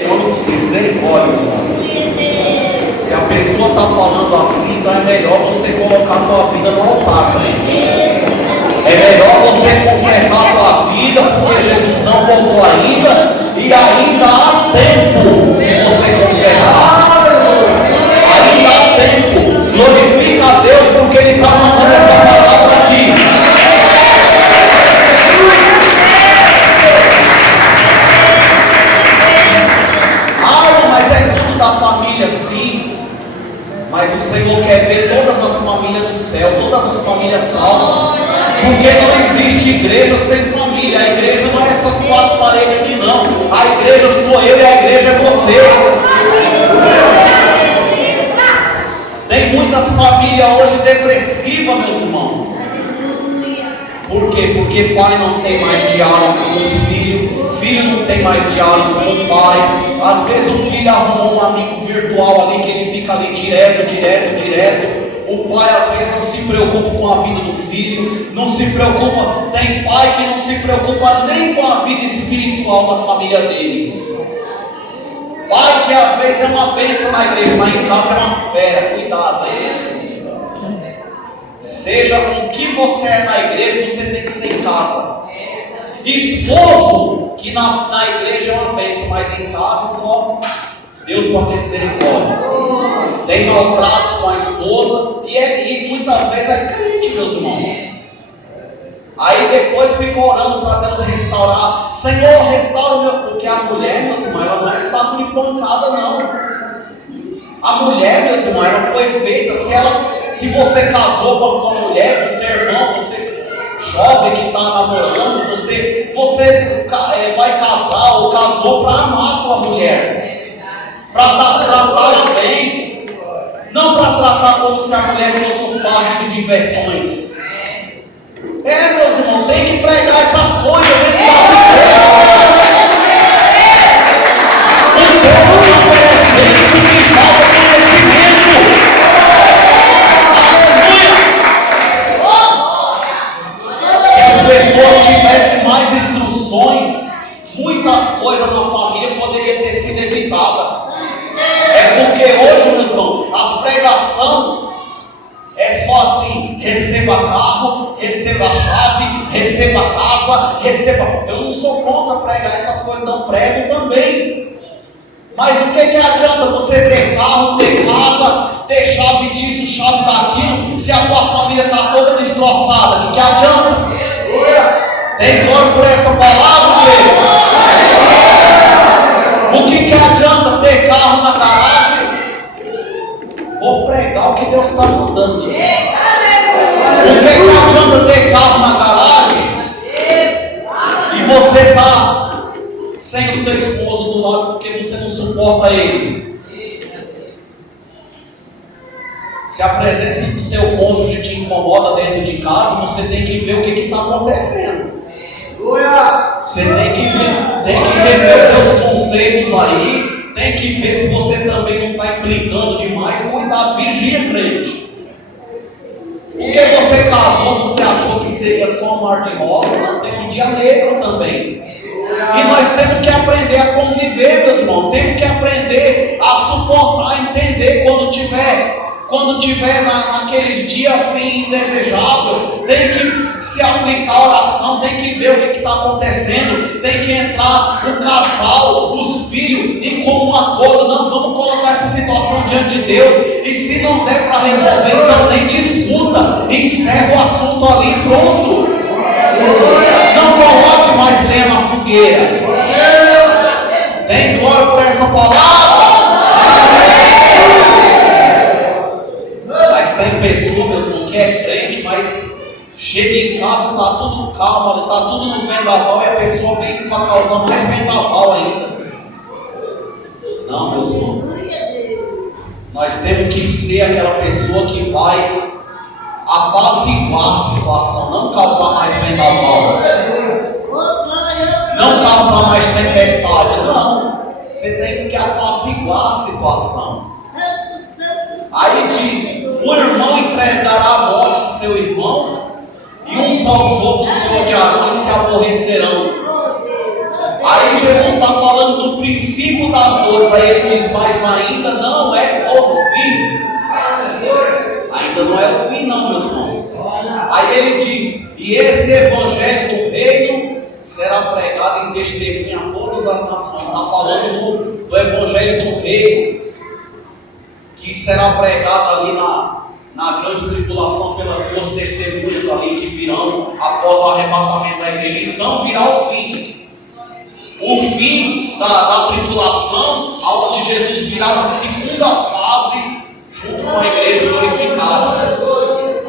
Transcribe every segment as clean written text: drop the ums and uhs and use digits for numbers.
Misericórdia, se a pessoa está falando assim, então é melhor você colocar a tua vida no altar, gente. É melhor você consertar a tua vida, porque Jesus não voltou ainda, e ainda há tempo de você consertar. Ainda há tempo. Glorifica a Deus porque Ele está mandando essa palavra aqui. Mas é culto da família, sim. Mas o Senhor quer ver todas as famílias no céu, todas as famílias salvas. Porque não existe igreja sem família. A igreja não é essas quatro paredes aqui, não. A igreja sou eu e a igreja é você. Tem muitas famílias hoje depressivas, meus irmãos. Por quê? Porque pai não tem mais diálogo com os filhos, filho não tem mais diálogo com o pai. Às vezes o filho arrumou um amigo virtual ali que ele fica ali direto. O pai às vezes não se preocupa com a vida do filho, não se preocupa. Tem pai que não se preocupa nem com a vida espiritual da família dele. Pai que às vezes é uma bênção na igreja, mas em casa é uma fera. Cuidado aí. Seja o que você é na igreja, você tem que ser em casa. Esposo, que na igreja é uma bênção, mas em casa só Deus pode ter misericórdia. Tem maltratos com a esposa e muitas vezes é crente, meus irmãos. Aí depois fica orando para Deus restaurar. Senhor, restaura o meu. Porque a mulher, meus irmãos, ela não é saco de pancada, não. A mulher, meus irmãos, ela foi feita. Se você casou com a mulher, você é irmão, você jovem que está namorando, você vai casar ou casou para amar a tua mulher, para tratá-la bem, não para tratar como se a mulher fosse um parque de diversões. Meus irmãos, tem que pregar essas coisas dentro da igreja. O povo está perecendo porque falta conhecimento. Pessoas tivessem mais instruções, muitas coisas na família poderiam ter sido evitadas. É porque hoje, meus irmãos, as pregações é só assim: receba carro, receba chave, receba casa, receba. Eu não sou contra pregar essas coisas, não prego também. Mas o que adianta você ter carro, ter casa, ter chave disso, chave daquilo, se a tua família está toda destroçada? O que adianta? Tem glória por essa palavra, meu? O que adianta ter carro na garagem? Vou pregar o que Deus está mandando. O que adianta ter carro na garagem e você está sem o seu esposo do lado porque você não suporta ele? Se a presença do teu cônjuge te incomoda dentro de casa, você tem que ver o que está acontecendo. Você tem que rever os teus conceitos aí, tem que ver se você também não está implicando demais. Cuidado, vigia, crente. Porque você casou, você achou que seria só um mar de rosa? Não, tem um dia negro também. E nós temos que aprender a conviver, meus irmãos. Temos que aprender a suportar, entender quando tiver naqueles dias assim indesejável, tem que se aplicar a oração, tem que ver o que está acontecendo, tem que entrar o casal, os filhos em comum acordo. Não vamos colocar essa situação diante de Deus, e se não der para resolver, então nem discuta, encerra o assunto ali, pronto. Não coloque mais lenha na fogueira. Tem glória por essa palavra. Tem pessoa, meus irmãos, que é crente, mas chega em casa, está tudo calmo, está tudo no vendaval, e a pessoa vem para causar mais vendaval ainda. Não, meus irmãos, nós temos que ser aquela pessoa que vai apaziguar a situação, não causar mais vendaval, não causar mais tempestade, não. Você tem que apaziguar a situação. Aí diz: o irmão entregará a morte de seu irmão, e uns aos outros se odiarão e se aborrecerão. Aí Jesus está falando do princípio das todos. Aí ele diz, mas ainda não é o fim. Ainda não é o fim não, meus irmãos. Aí ele diz, e esse evangelho do reino será pregado em testemunha a todas as nações. Está falando do evangelho do reino, que será pregado ali na grande tribulação pelas duas testemunhas ali que virão após o arrebatamento da igreja. Então virá o fim. O fim da tribulação, onde Jesus virá na segunda fase, junto com a igreja glorificada.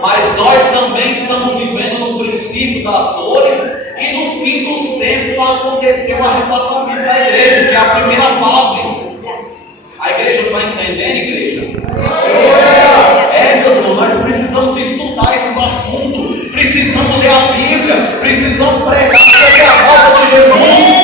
Mas nós também estamos vivendo no princípio das dores e no fim dos tempos aconteceu o arrebatamento da igreja, que é a primeira fase. A igreja está entendendo, igreja? Meus irmãos, nós precisamos estudar esses assuntos, precisamos ler a Bíblia, precisamos pregar sobre a volta de Jesus,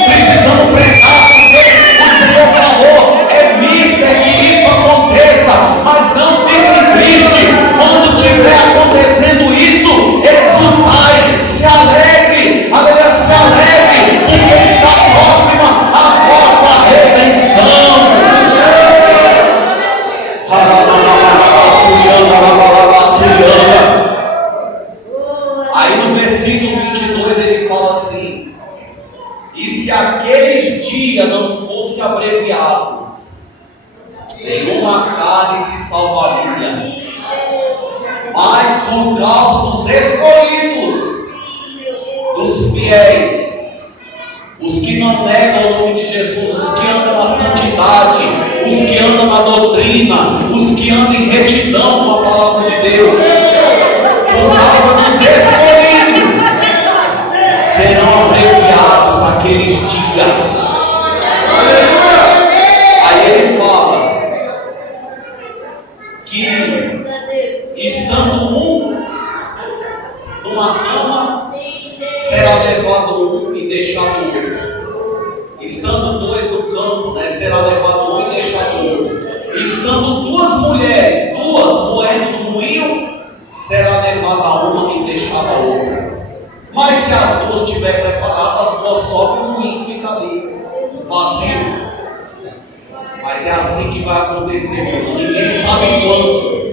precisamos pregar porque o Senhor falou, é misto, é que isso aconteça, mas não fique triste quando estiver acontecendo isso, exultai, se alegre, aleluia, se alegre, porque está próxima a vossa redenção. Aí no versículo 22 ele fala assim: e se aqueles dias não fossem abreviados, nenhuma carne se salvaria, mas por causa dos escolhidos, dos fiéis, os que não negam o nome de Jesus, os que andam na santidade, os que andam na doutrina, os que andam em retidão com a palavra de Deus, por causa dos escolhidos, serão abreviados aqueles dias. Aí ele fala que estando um numa cama, será levado um e deixado outro. Estando dois no campo, será levado um e deixado outro. Estando duas mulheres, moendo no moinho, será levada uma e deixada a outra. Mas se as duas estiverem preparadas, as duas sobem, o moinho fica ali, vazio. Mas é assim que vai acontecer, ninguém sabe quando.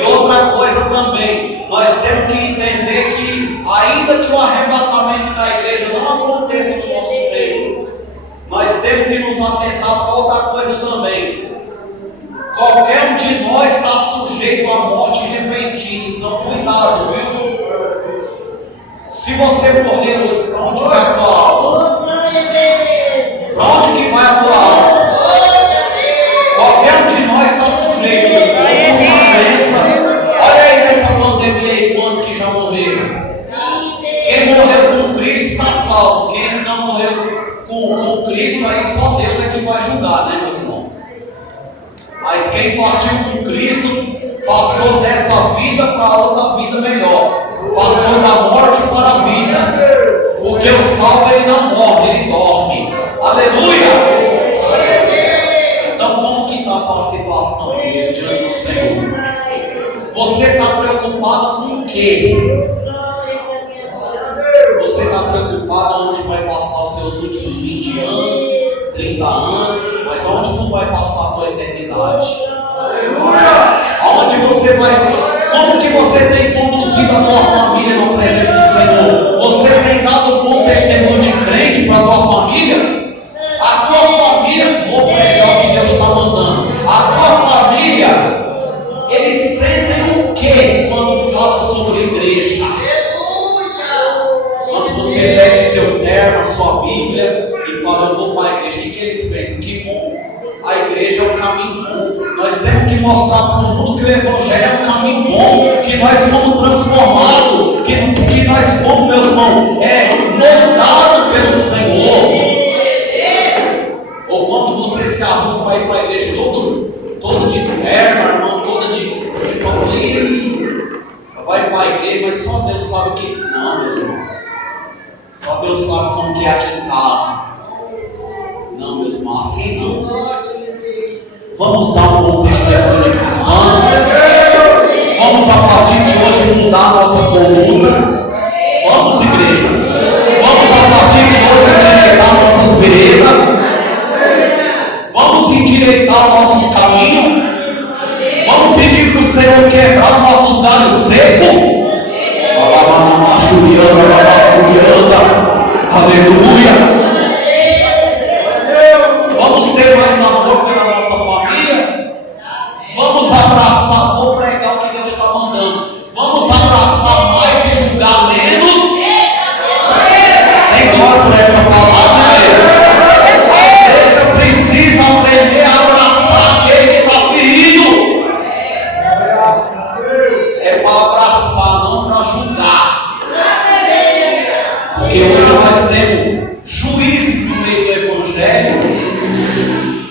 E outra coisa também, nós temos que entender que, ainda que o arrebatamento da igreja não aconteça no nosso tempo, nós temos que nos atentar para outra coisa também. Qualquer um de nós está sujeito à morte repentina, então cuidado, viu? Se você morrer hoje, para onde vai a tua alma? Para onde que vai a tua alma? Qualquer um de nós está sujeito a uma doença. Olha aí nessa pandemia aí, quantos que já morreram? Quem morreu com Cristo está salvo. Quem não morreu com Cristo, aí só Deus é que vai julgar, né, meus irmãos? Mas quem partiu com Cristo passou dessa vida para outra vida melhor. Passou da morte para a vida. Porque o salvo ele não morre, ele dorme. Aleluia! Então como que está a tua situação aqui diante do Senhor? Você está preocupado com o quê? Você está preocupado onde vai passar os seus últimos 20 anos, 30 anos, mas onde tu vai passar a tua eternidade? Aonde você vai? Como que você tem conduzido a tua família na presença do Senhor? Você tem dado um bom testemunho de crente para a tua família? A tua família, vou pregar o que Deus está mandando. A tua família, eles sentem o que quando fala sobre igreja? Quando você pega o seu terno, a sua Bíblia e fala, eu vou para a igreja, o que eles pensam? Que bom, a igreja é um caminho bom. Nós temos que mostrar para o mundo que o Evangelho é um caminho bom, que nós fomos transformados, que nós fomos, meus irmãos, moldados pelo Senhor. Ou quando você se arruma para ir para a igreja todo de terno, irmão, todo de... O pessoal fala, vai para a igreja, mas só Deus sabe o que... Não, meus irmãos. Só Deus sabe como que é aqui em casa. Não, meus irmãos, assim não. Vamos dar um bom testemunho de cristão. Vamos a partir de hoje mudar a nossa coluna. Vamos, igreja. Vamos a partir de hoje endireitar nossas veredas. endireitar os nossos caminhos. Vamos pedir para o Senhor quebrar os nossos galhos secos. Aleluia. Vamos ter mais amor pela nossa família. Vamos abraçar. Vou pregar o que Deus está mandando. Vamos abraçar mais e julgar menos. Tem glória por essa palavra, né? A igreja precisa aprender a abraçar aquele que está ferido. É para abraçar, não para julgar. Porque hoje nós temos juízes no meio do evangelho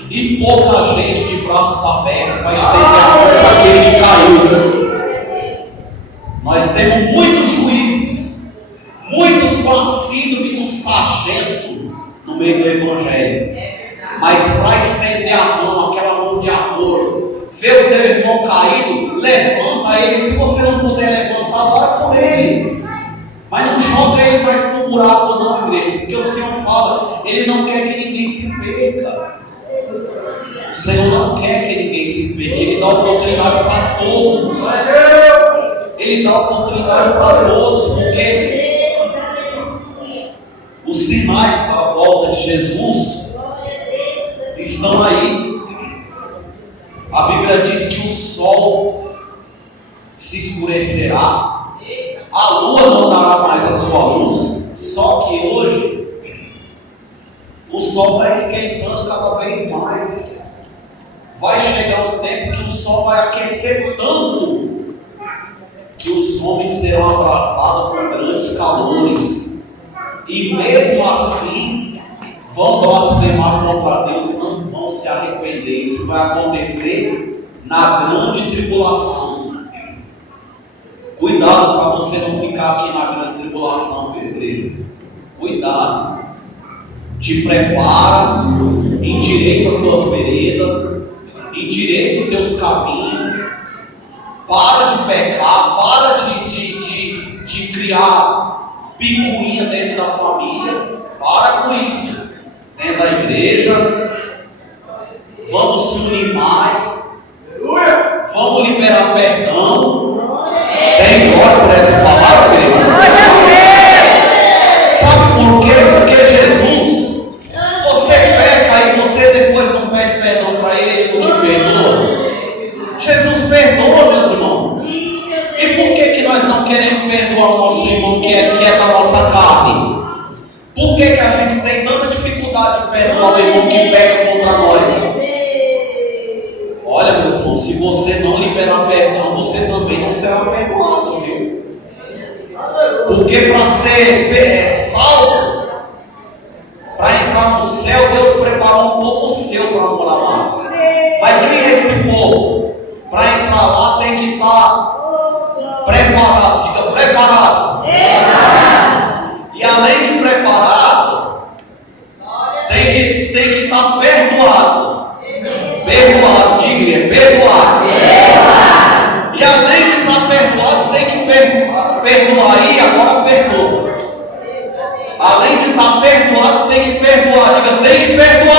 e pouca gente de braços abertos para estender a mão para aquele que caiu. Nós temos muitos juízes, muitos com a síndrome do sargento no meio do evangelho, mas para estender a mão, aquela mão de amor, ver o teu irmão caído, levanta ele. Se você não puder levantar, ora por ele, mas não joga ele mais no buraco não, igreja, porque o Senhor fala, Ele não quer que ninguém se perca. O Senhor não quer que ninguém se perca. Ele dá oportunidade para todos. Ele dá oportunidade para todos, porque os sinais da volta de Jesus estão aí. A Bíblia diz que o sol se escurecerá, a lua não dará mais a sua luz. Só que hoje o sol está esquentando cada vez mais. Vai chegar um tempo que o sol vai aquecer tanto que os homens serão abraçados com grandes calores, e mesmo assim vão blasfemar contra Deus e não vão se arrepender. Isso vai acontecer na grande tribulação. Cuidado para você não ficar aqui na grande tribulação, viu, igreja? Cuidado. Te prepara, endireita as tuas veredas, endireita os teus caminhos. Para de pecar, para de criar picuinha dentro da família. Para com isso. Dentro da igreja, vamos se unir mais. Vamos liberar perdão. Tem glória por essa palavra, igreja? Sabe por quê? Porque Jesus, você peca e você depois não pede perdão para Ele, não te perdoa. Jesus perdoa, meus irmãos. E por que nós não queremos perdoar o nosso irmão que é da nossa carne? Por que a gente tem tanta dificuldade de perdoar o irmão que peca contra nós? Olha, meus irmãos, se você não liberar perdão, você também não será perdoado, viu? Porque para ser salvo, para entrar no céu, Deus preparou um povo seu para morar lá. Mas quem é esse povo? Para entrar lá tem que estar preparado. Diga preparado. E além de preparado, tem que estar perdoado. Perdoado, diga, perdoado. E além de estar perdoado, tem que perdoar. E agora perdoa. Além de estar perdoado, tem que perdoar. Diga, tem que perdoar.